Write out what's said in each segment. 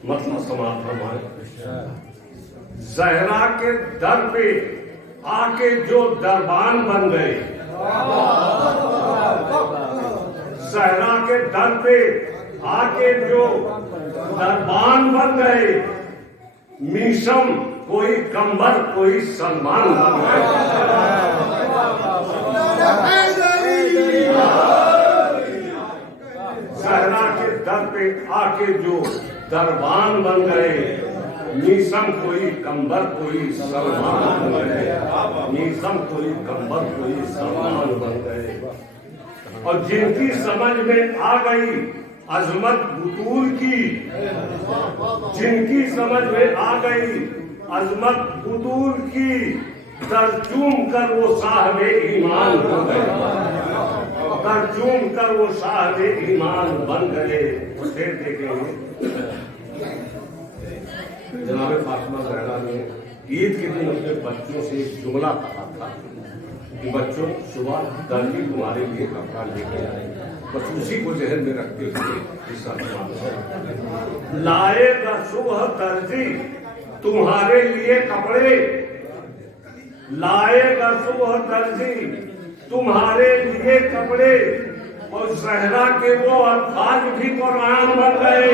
मतलब समाप्त फरमाए। जहरा के दर पे आके जो दरबान बन गए, सहरा के दर पे आके जो दरबान बन गए, मीसम कोई कंबर कोई सलमान बन गए। सहरा के दर पे आके जो दरबान बन गए, मीसम कोई कंबर कोई सलमान बन गए। मीसम कोई कंबर कोई सलमान बन गए। और जिनकी समझ में आ गई अजमत बुतूल की, जिनकी समझ में आ गई अजमत बुतूल की, तरजूम कर वो साहबे ईमान बन गए। तरजूम कर वो साहबे ईमान बन गए। उसे देखेंगे जनाब फातिमा ज़हरा ने ईद के दिन अपने बच्चों से एक जुमला कहा था कि बच्चों सुबह दर्जी तुम्हारे लिए कपड़ा लेके आए। बस उसी को जहन में रखते हुए लाएगा सुबह दर्जी तुम्हारे लिए कपड़े, लाएगा सुबह दर्जी तुम्हारे लिए कपड़े। और ज़हरा के वो अल्फाज भी कुरान बन गए।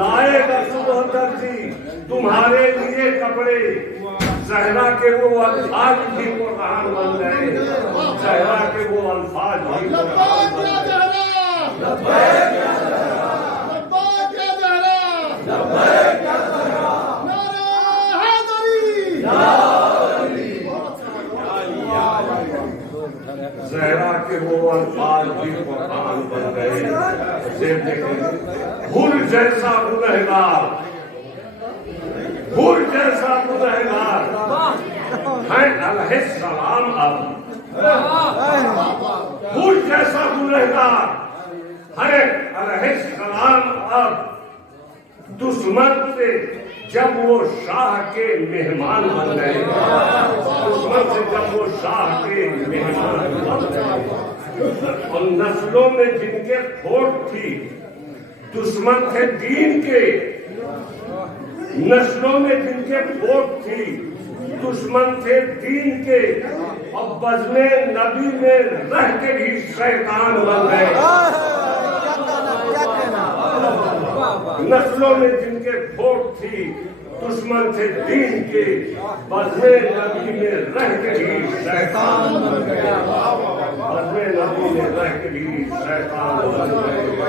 लाएगा सुबह दर्जी तुम्हारे लिए कपड़े, ज़हरा के वो अल्फाज भी कुरान बन गए। ज़हरा के वो अल्फाज भी कुरान बन गए। ज़हरा के वो अल्फाज भी कुरान बन गए। हुर जैसा गुनहगार, हुर जैसा गुनहगार है अलैहिस्सलाम अब। हुर जैसा गुनहगार है अलैहिस्सलाम अब। दुश्मन से जब वो शाह के मेहमान बन गए, दुश्मन से जब वो शाह के मेहमान बन गए। और नस्लों में जिनके खोट थी, दुश्मन थे दीन के। नस्लों में जिनके खोट थी, दुश्मन थे दीन के। और बज़्मे नबी में रह के भी शैतान बन गए। नस्लों में जिनके खोट थी, दुश्मन थे दीन के। बज़्मे नबी में रह के भी शैतान बन गए। बज़्मे नबी में रह के भी शैतान बन गए।